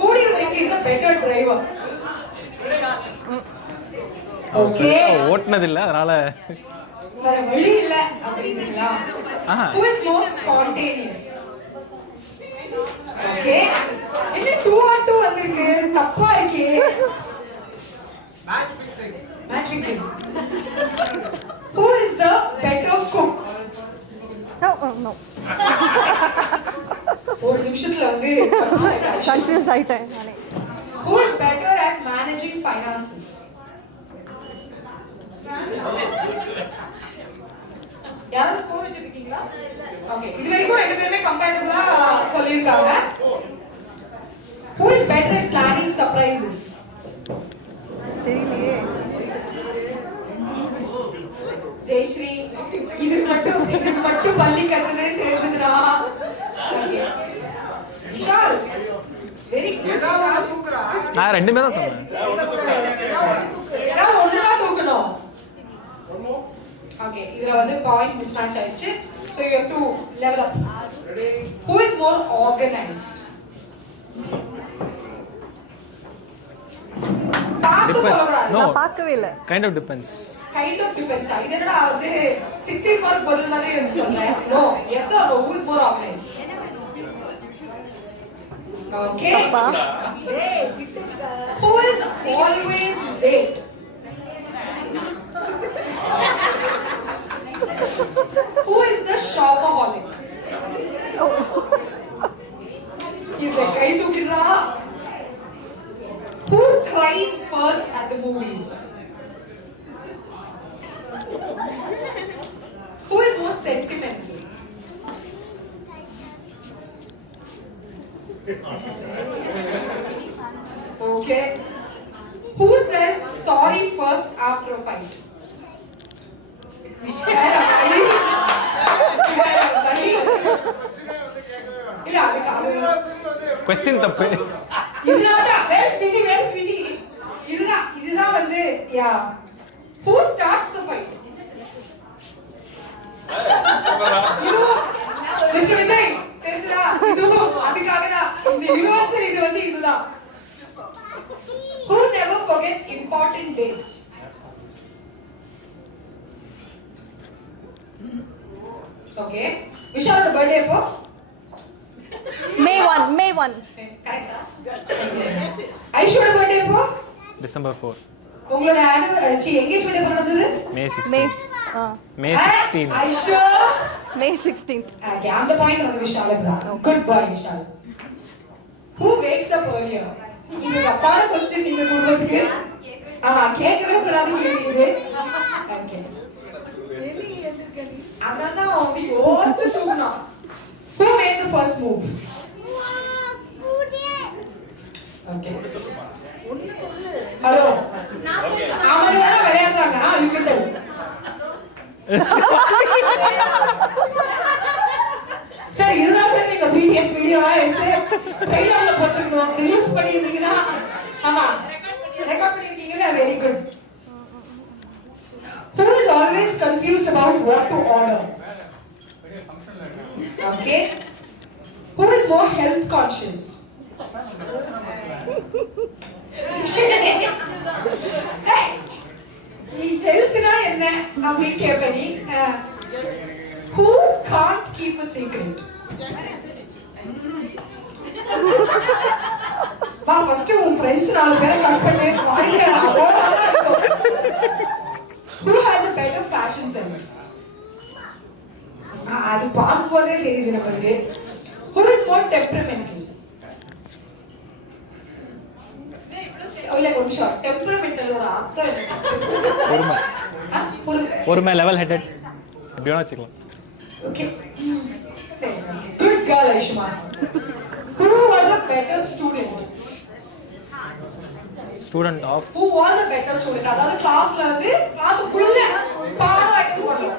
Who do you think is a better driver? Okay. ஓட்னது இல்ல அதனால வேற வழி இல்ல அப்படிங்களா? Who is most spontaneous? Okay. என்ன 2-on-2 வந்திருக்கு தப்பா இருக்கே. Match fixing. Who is the better cook? No. ஒரு நிமிஷத்துல வந்து கன்ஃபியூஸ் ஆயிட்டேன் நானே. Who is better at managing finances? யாராவது ஸ்கோர் வச்சிருக்கீங்களா? ஓகே இது வரைக்கும் ரெண்டு பேருமே கம்பேட்டபிளா சொல்லிருக்காங்க. Who is better at planning surprises? தெரியலையே. ஜெயஸ்ரீ இது மட்டும் பள்ளி கத்துது தெரிஞ்சதுடா. Vishal very good. நான் ரெண்டுமே தான் சொன்னேன். நான் ஒண்ணா தூக்கணும். Okay, இதுல வந்து பாயிண்ட் மிஸ்மேட்ச் ஆயிடுச்சு. So you have to level up. Who is more organized? பார்த்து சொல்லக்கூடாது. No. நான் பார்க்கவே இல்ல. Kind of depends. Kind of depends. இது என்னடா வந்து 16 மார்க் பதில் மாதிரி வந்து சொல்றேன். No. Yes or no? Who is more organized? Okay. Hey, who is always late? Who is the shopaholic? He's like, kai tukidra. Who cries first at the movies? Who is more sentimental? Okay. Who says sorry first after a fight? Question தப்பு. இதுதான் வந்து yeah. Who starts the fight? Mr. Vijay, தெரியுதா? இது அதுக்காக தான் இந்த universal இது வந்து இதுதான். Who never forgets important dates? Okay. Vishal's birthday எப்போ? May 1. கரெக்ட்டா? ஐஷோட birthday எப்போ? December 4. உங்களோட எங்கேஜ்மென்ட் எப்போ நடந்தது? May 16. May 16. ஐஷோ May 16th. Okay, I'm the point of Vishal. Good boy, Vishal. Who wakes up earlier? இது தப்பான क्वेश्चन இந்த குடும்பத்துக்கு. கேட்கவே கூடாது கேள்வி இது. Okay. அதான் வந்து யோசிச்சு தூங்கணும். Who made the first move? Okay. Hello. அவங்களே தான் விளையாடுறாங்க. You can tell. சரி இதுதான் சார் நீங்க ப்ரீவியஸ் வீடியோவா எடுத்து ட்ரைலர்ல போட்டுக்கணும் ரிலீஸ் பண்ணிருந்தீங்கன்னா ஆமா ரெக்கார்ட் பண்ணிருக்கீங்களா very good Who is always confused about what to order? Okay. Who is more health conscious? Hey, ஹெல்த்னா என்ன அப்படி கேப்பனி Who can't keep a secret? வா ஃபர்ஸ்ட் உன் फ्रेंड्स நாலு பேரை கட் பண்ணு வாங்க அவ்வளவுதான் இருக்கும். Who has a better fashion sense? அது பார்க்கும்போதே தெரியுது நமக்கு. Who is more temperamental? ஒரு நிமிஷம் டெம்பரமெண்டலோட அர்த்தம் என்ன? பொறுமை லெவல் ஹெட்டட் எப்படி வேணா வச்சுக்கலாம். Okay. Good girl, Aishma. Who was a better student? Student of. Who was a better student? அதாவது கிளாஸ்ல வந்து கிளாஸ்க்குள்ள பாடம் அட்டெண்ட் பண்ணணும்.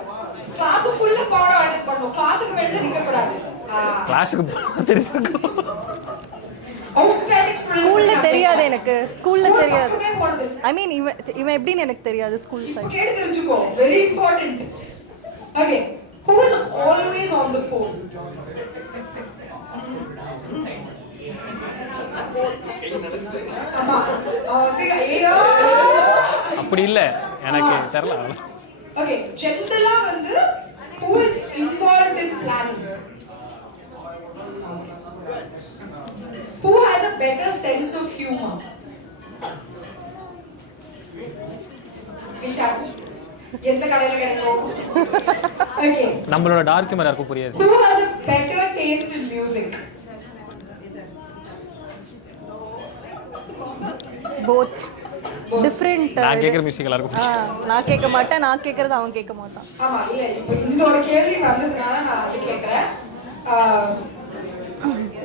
கிளாஸ்க்குள்ள பாடம் அட்டெண்ட் பண்ணணும். கிளாஸ்க்கு வெளிய நிக்க கூடாது. கிளாஸ்க்கு தெரிஞ்சிருக்கும். ஸ்கூல்ல தெரியாது எனக்கு. ஸ்கூல்ல தெரியாது. ஐ மீன் இவன் எப்படின்னு எனக்கு தெரியாது ஸ்கூல் சைடு. கேட்டு தெரிஞ்சுக்கோ. Very important. Okay. Who is always on the phone? அப்படி இல்ல எனக்கு தெரியல. Okay, generally வந்து who is involved in planning? Who has a better sense of humor? Vishal. எந்த கடையில கிடைக்கும்? Okay. நம்மளோட டார்க் ஹியூமர் யாருக்கும் புரியாது. Who has a better taste in music? Both. Different. நான் கேக்குற மியூசிக் எல்லாருக்கும் பிடிக்கும். நான் கேட்க மாட்டேன், நான் கேக்குறது அவன் கேட்க மாட்டான். ஆமா இல்ல இப்போ இந்த ஒரு கேள்வி வந்ததுனால நான் அது கேக்குறேன்.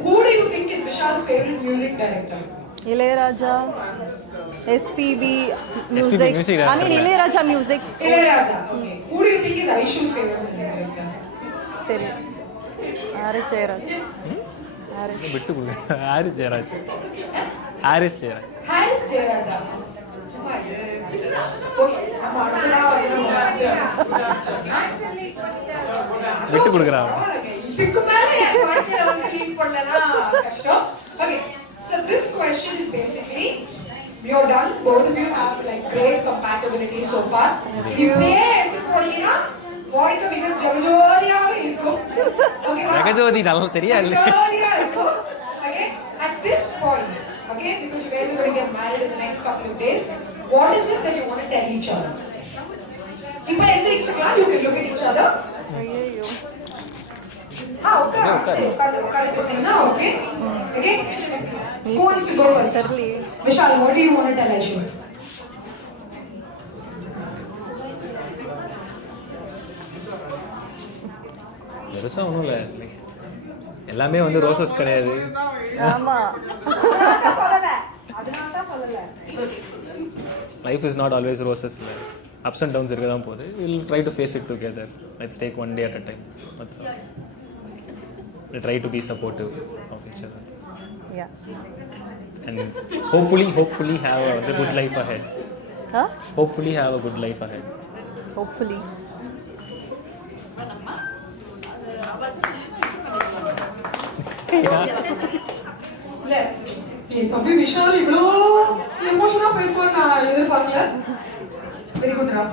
Who do you think is Vishal's favorite music director? Ilayaraja, SPB music. I mean Ilayaraja music. Ilayaraja. Okay. Who do you think is Aishu's favorite music director? தெரியும். Haris Jayaraj. விட்டு கொடுங்க. Harris Jayaraj. Harris Jayaraj. Haris Jayaraja. Okay. நம்ம அடுத்ததா விட்டு கொடுக்குறாங்க. இதுக்கு மேல வாழ்க்கையில வந்து லீவ் பண்ணலனா கஷ்டம். Okay, so this question is basically you're done, both of you have like great compatibility so far. இப்படியே எடுத்து போனீங்கன்னா வாழ்க்கை மிக ஜகஜோதியாக இருக்கும். ஓகேவா? ஜகஜோதி நல்ல சரியா இல்ல. ஜகஜோதியா இருக்கும். Okay, at this point, okay, because you guys are going to get married in the next couple of days, what is it that you want to tell each other? இப்போ எந்திரிச்சுக்கலாம், you can look at each other. ஐயோ. உட்கார பேசுறீங்கன்னா okay. Okay? Who wants to go first? Vishal, what do you want to tell Aishu? பெருசா ஒன்றும் இல்லை, எல்லாமே வந்து roses கிடையாது. ஆமா சொல்லல, அதனால தான் சொல்லல. Life is not always roses. Ups and downs இருக்க தான் போகுது. Will try to face it together. Let's take one day at a time. That's all. We'll try to be supportive of each other. Yeah. And hopefully have a good life ahead. Huh? Hopefully have a good life ahead. Hopefully. இல்ல என் தம்பி விஷால் இவ்வளோ எமோஷனா பேசுவான்னு நான் எதிர்பார்க்கல. Very குட்ரா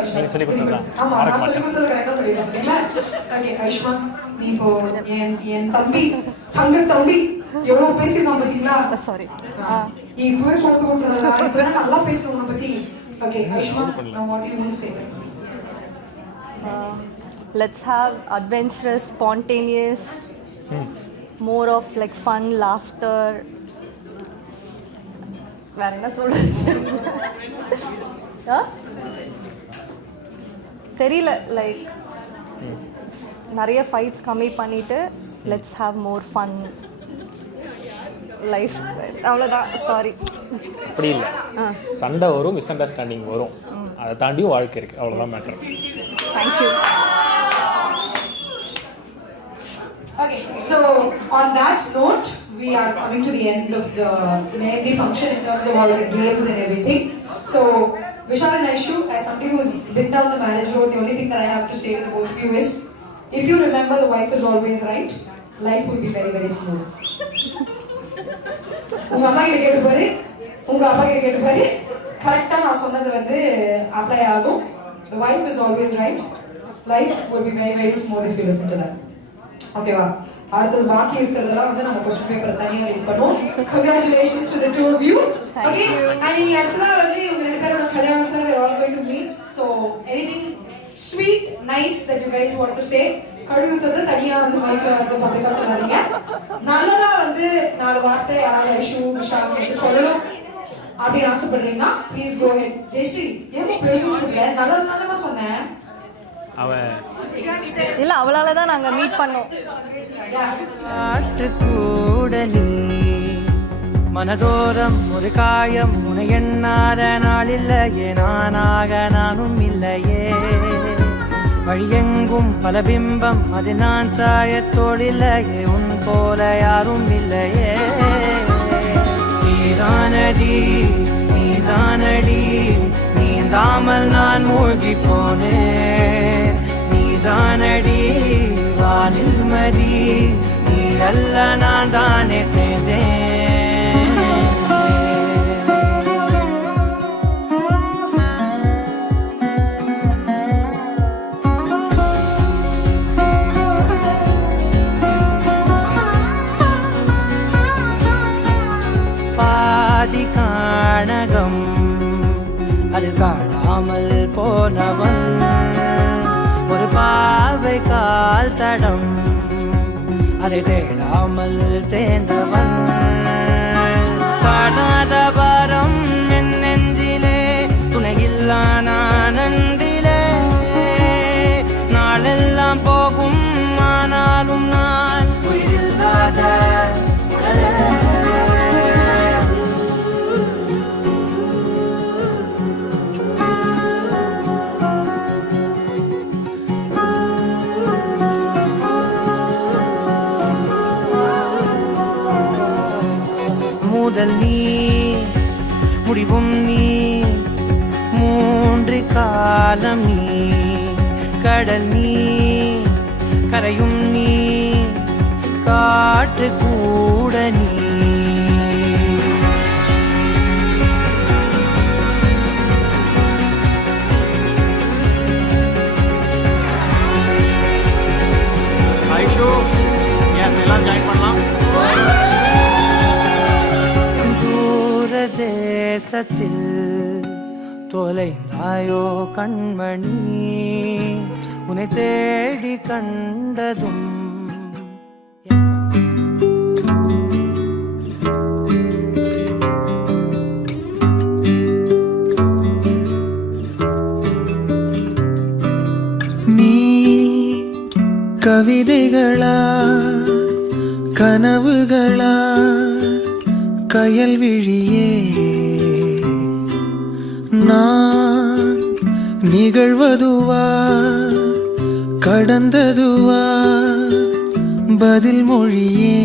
Vishal. சொல்லி கொடுத்தா? ஆமா, நான் சொல்லி கொடுத்தது கரெக்டா சொல்லிருக்கேன் பாத்தீங்களா? ஓகே ஐஷ்மான், நீ இப்போ என் தம்பி தம்பி எவ்வளவு பேசிருக்கான் பாத்தீங்களா? சாரி. நீ இப்பவே போட்டு விட்டுறா, இப்போ நல்லா பேசுற உன்னை பத்தி. ஓகே ஐஷ்மான், நான் what you want to say? Let's have adventurous, spontaneous, more of like fun, laughter. வேற என்ன சொல்றது? தெரியல, லைக் நிறைய ஃபைட்ஸ் கம்மி பண்ணிட்டு let's have more fun life. அவ்வளோதான். சாரி. அப்படி இல்லை, சண்டை வரும், மிஸ் அண்டர்ஸ்டாண்டிங் வரும், அதை தாண்டியும் வாழ்க்கை இருக்குது, அவ்வளோதான் matter. Thank you. Okay, so on that note, we are coming to the end of the Mehndi function in terms of all the games and everything. So, Vishal and Aishu, as somebody who's been down the marriage road, the only thing that I have to say to the both of you is, if you remember the wife is always right, life will be very, very smooth. உங்க அம்மா கிட்ட கேட்டு பாரு, உங்க அப்பா கிட்ட கேட்டு பாரு, கரெக்டா நான் சொன்னது வந்து அப்ளை ஆகும். The wife is always right, life will be very, very smooth if you listen to that. ஓகேவா? அடுத்தது பாக்கி இருக்கிறதெல்லாம் வந்து நம்ம क्वेश्चन பேப்பர் தனியா ரீட் பண்ணுவோம். Congratulations to the two of you. Okay, and இனி அடுத்ததா வந்து இவங்க ரெண்டு பேரோட கல்யாணத்துல we are all going to meet. So anything sweet, nice that you guys want to say? கழுவுத்தது தனியா வந்து மைக்ல வந்து பப்ளிக்கா சொல்லாதீங்க. நல்லதா வந்து நாலு வார்த்தை யாராவது ஐஷு விஷால் வந்து சொல்லணும் அப்படின்னு ஆசைப்படுறீங்கன்னா ப்ளீஸ் கோ ஹெட். ஜெயஸ்ரீ, ஏன் பெருமை சொல்றேன்? நல்லதுதானமா சொன்னேன். இல்ல, அவளால தான் நாங்க மீட் பண்ணோம். கூட நீ மனதோரம் ஒரு காயம், உன்னை எண்ணாத நாள் இல்லையே, நானும் இல்லையே, வழியெங்கும் பல பிம்பம், அது நான் சாயத்தோடில்லையே, உன் போல யாரும் இல்லையே, நீதானடி நீந்தாமல் நான் மூழ்கி போனேன், நீதானடி வானில் மதி, நீ அல்ல நான் தானே தேர்ந்தேன். பாதி காணகம் அது காணாமல் போனவன், ஒரு பாவை கால் தடம் அதை தேடாமல் தேர்ந்தவன், காணாத பாரம் என் நெஞ்சிலே, துணையில்லா நான் அன்றிலே, நாளெல்லாம் போகும் ஆனாலும் நான் உயிரில்லாத உடலே. முதல் நீ, முடிவும் நீ, மூன்று காலம் நீ, கடல் நீ, கரையும் நீ, காற்று கூட நீ. ஐஷு எஸ் எல்லாம் ஜாயின் பண்ணலாம். தூர தேசத்தில் தொலைந்தாயோ கண்மணி, உன்னை தேடி கண்டதும் நீ கவிதைகளா கனவுகளா கயல் விழியே, நான் நிகழ்வதுவா கடந்ததுவா பதில் மொழியே.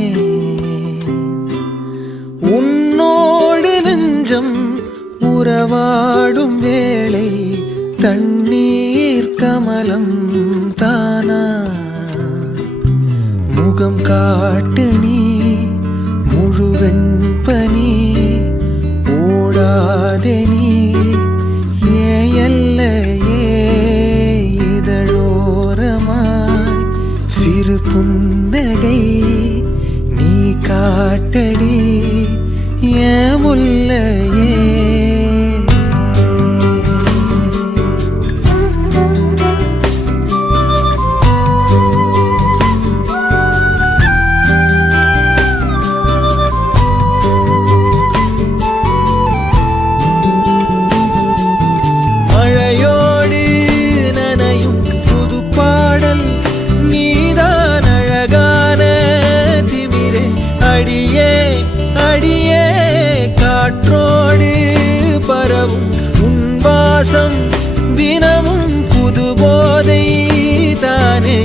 உன்னோடு நெஞ்சம் உறவாடும் வேளை தண்ணீர் கமலம் தானா, முகம் காட்டு நீ முழுவெண் பனி, ஓடாதே நீ ஏன் எல்லையே இதழோரமாய் சிறு புன்னகை நீ காட்டடி ஏன் முல்லையே. மழையோடு நனையும் புது பாடல் நீதான் அழகான திமிரே, அடியே அடியே காற்றோடு பரவும் உன் வாசம் தினமும் புது போதை தானே.